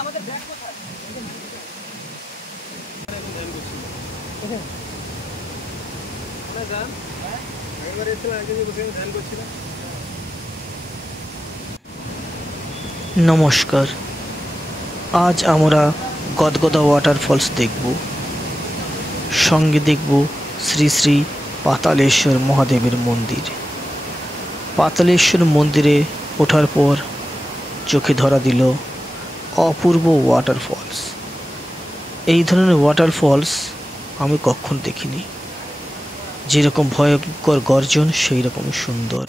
আমাদের ব্যাগ কোথায়? নমস্কার, আজ আমরা গদগদা ওয়াটারফলস দেখব। সঙ্গে দেখব শ্রী শ্রী পাতালেশ্বর মহাদেবের মন্দির। পাতালেশ্বর মন্দিরে ওঠার পর চোখে ধরা দিল অপূর্ব ওয়াটারফলস। এই ধরনের ওয়াটারফলস আমি কখনো দেখিনি। যেরকম ভয়ঙ্কর গর্জন, সেই রকম সুন্দর।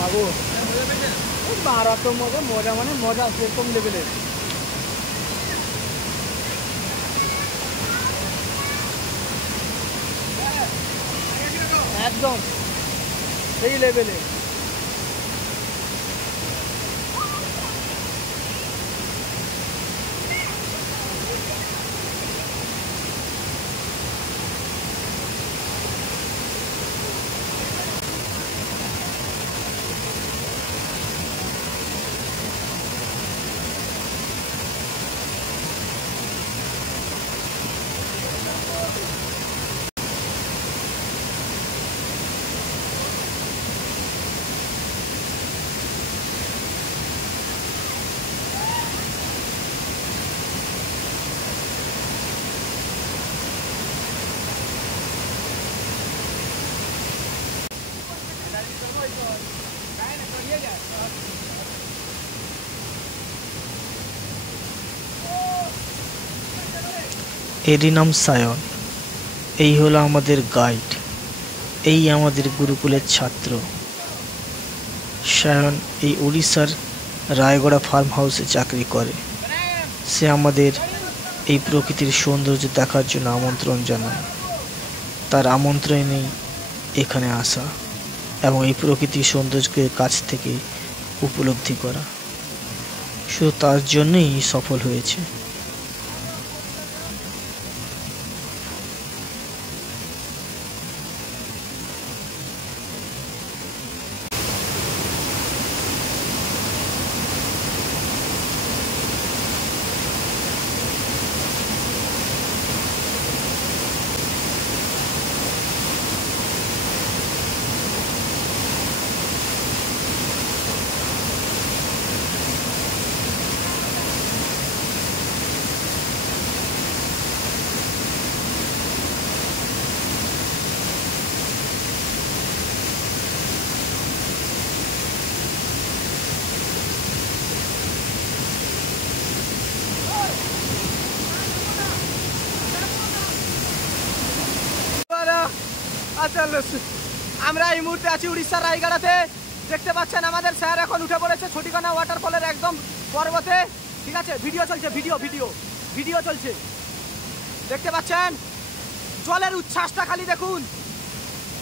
বাবু মারাত্মক মজা, মজা মানে মজা সেরকম লেভেলের। একদম সেই লেভেলে। এরই নাম সায়ন। এই হলো আমাদের গাইড, এই আমাদের গুরুকুলের ছাত্র। সায়ন এই উড়িষ্যার রায়গড়া ফার্ম হাউসে চাকরি করে। সে আমাদের এই প্রকৃতির সৌন্দর্য দেখার জন্য আমন্ত্রণ জানায়। তার আমন্ত্রণেই এখানে আসা এবং এই প্রকৃতির সৌন্দর্যকে কাছ থেকে উপলব্ধি করা, শুধু তার জন্যই সফল হয়েছে। আমরা এই মুহূর্তে আছি উড়িষ্যার রায়গড়াতে। দেখতে পাচ্ছেন আমাদের স্যার এখন উঠে পড়েছে ছটিকানা ওয়াটারফলের একদম পর্বতে। ঠিক আছে, ভিডিও চলছে, ভিডিও চলছে। দেখতে পাচ্ছেন জলের উচ্ছ্বাসটা খালি দেখুন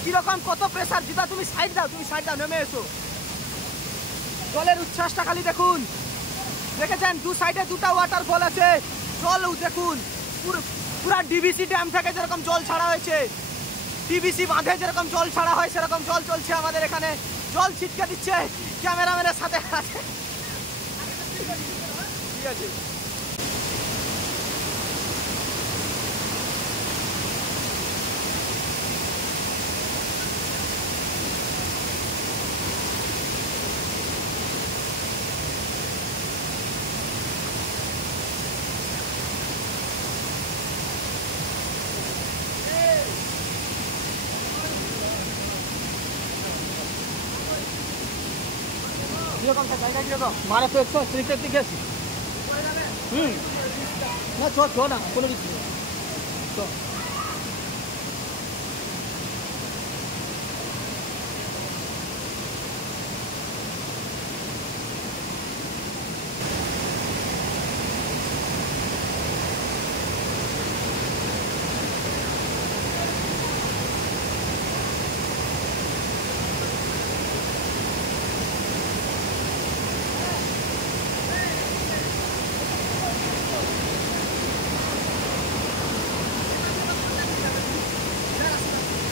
কিরকম, কত প্রেসার। জিতা তুমি সাইড দাও, নেমে এসো। জলের উচ্ছ্বাসটা খালি দেখুন। দেখেছেন দু সাইডে দুটা ওয়াটারফল আছে। জল দেখুন পুরা ডিভিসি ড্যাম থেকে যেরকম জল ছাড়া হয়েছে, ডিভিসি বাঁধে যেরকম জল ছাড়া হয়, সেরকম জল চলছে আমাদের এখানে। জল ছিটকে দিচ্ছে ক্যামেরাম্যানের সাথে আছে। ঠিক আছে, কিরকম জায়গা, কিরকম মারা তো একশো স্ট্রিক্টের দিকে আছি। না ছো না, কোনো কিছু নেই।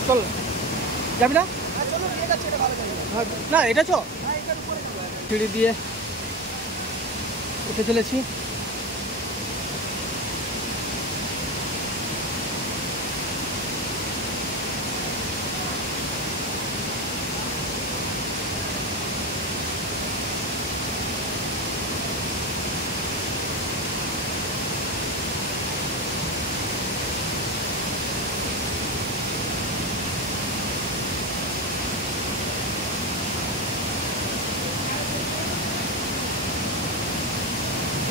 চল যাবি না? না এটা চল, সিঁড়ি দিয়ে উঠে চলেছি।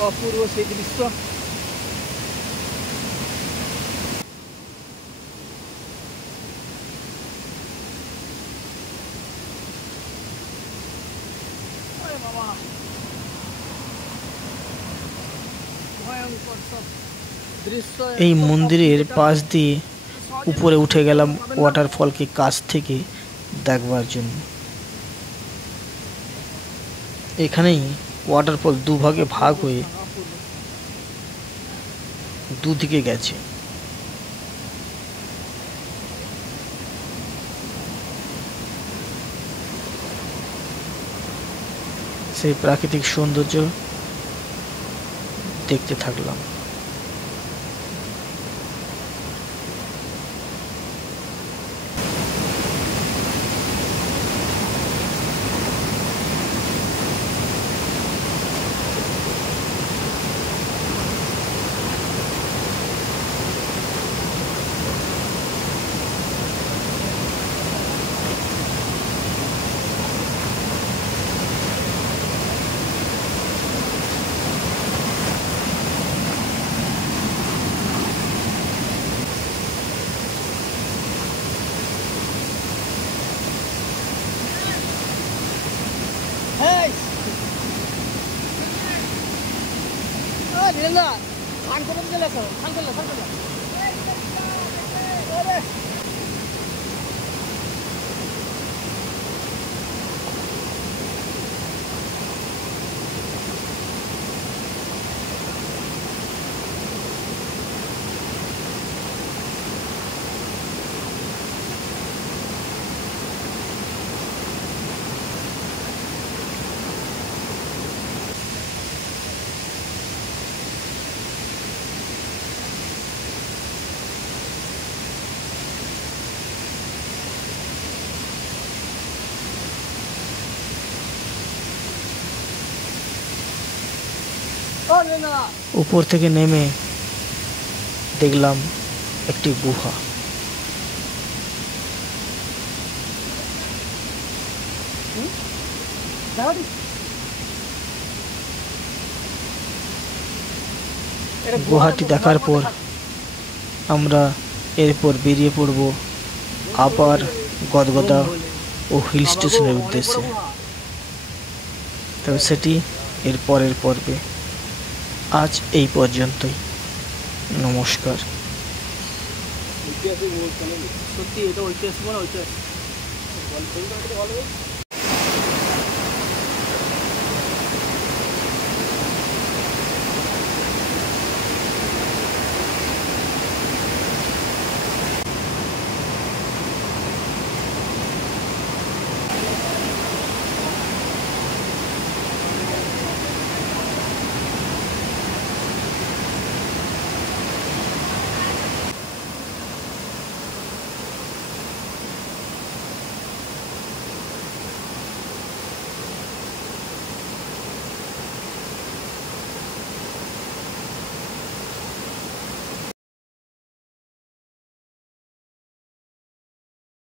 অপূর্ব সেই দৃশ্য। এই মন্দিরের পাশ দিয়ে উপরে উঠে গেলাম ওয়াটারফলকে কাছ থেকে দেখবার জন্য। এখানেই ওয়াটারফল দুভাগে ভাগ হয়ে দুদিকে গেছে। সেই প্রাকৃতিক সৌন্দর্য দেখতে থাকলাম। উপর থেকে নেমে দেখলাম একটি গুহা। গুহাটি দেখার পর আমরা এরপর বেরিয়ে পড়ব আপার গদগদা ও হিল স্টেশনের উদ্দেশ্যে। তবে সেটি এর পরের পর্বে। আজ এই পর্যন্তই। নমস্কার। সত্যি এটা ঐতিহাসিক, ঐতিহাসিক।